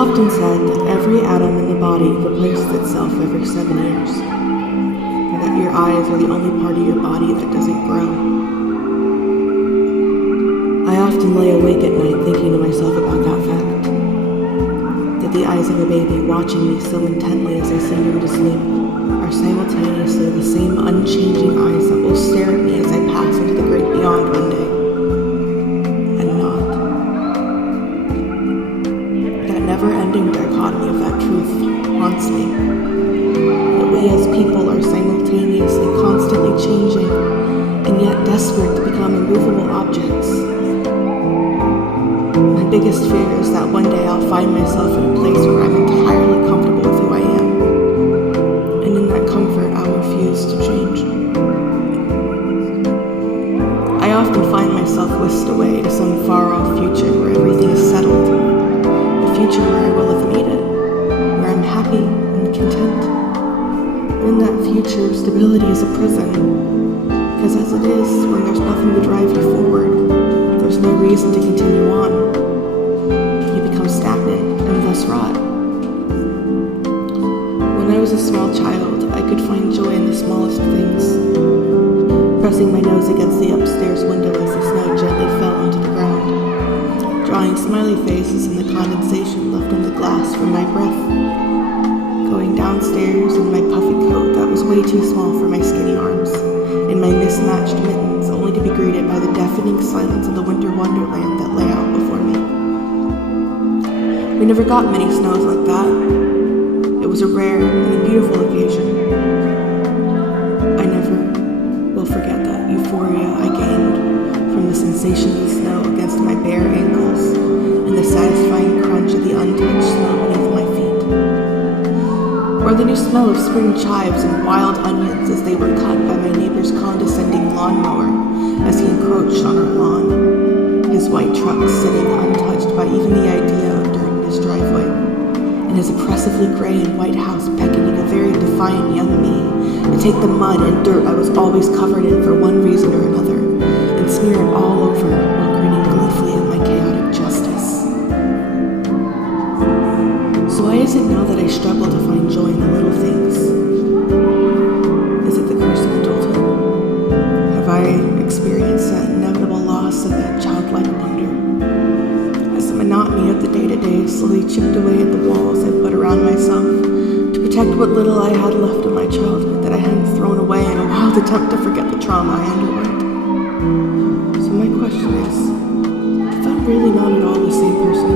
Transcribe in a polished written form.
often said that every atom in the body replaces itself every 7 years, and that your eyes are the only part of your body that doesn't grow. I often lay awake at night thinking to myself about that fact, that the eyes of a baby watching me so intently as I send him to sleep are simultaneously the same unchanging eyes that will stare at me as I pass into the great beyond one day. Never-ending dichotomy of that truth haunts me. That we as people are simultaneously constantly changing and yet desperate to become immovable objects. My biggest fear is that one day I'll find myself in a place where I'm entirely comfortable with who I am, and in that comfort I'll refuse to change. I often find myself whisked away to some far-off future where everything is settled. Future where I will have made it, where I'm happy and content. In that future, stability is a prison, because as it is, when there's nothing to drive you forward, there's no reason to continue on. You become stagnant and thus rot. When I was a small child, I could find joy in the smallest things, pressing my nose against the upstairs window as the snow gently fell onto the ground, drawing smiley faces in the condensation left in the glass from my breath, going downstairs in my puffy coat that was way too small for my skinny arms, in my mismatched mittens, only to be greeted by the deafening silence of the winter wonderland that lay out before me. We never got many snows like that. It was a rare and a beautiful occasion. I never will forget that euphoria I gained from the sensation of the snow against my bare ankles and the satisfying crunch of the untouched snow beneath my feet. Or the new smell of spring chives and wild onions as they were cut by my neighbor's condescending lawnmower as he encroached on our lawn, his white truck sitting untouched by even the idea of dirt in his driveway, and his oppressively gray and white house beckoning a very defiant young me to take the mud and dirt I was always covered in for one reason or another, and smear it all over while grinning gleefully at my chaotic justice. So why is it now that I struggle to find joy in the little things? Is it the curse of adulthood? Have I experienced that inevitable loss of that childlike wonder? Has the monotony of the day-to-day slowly chipped away at the walls I put around myself to protect what little I had left of my childhood that I hadn't thrown away in a wild attempt to forget the trauma I underwent? So my question is, if I'm really not at all the same person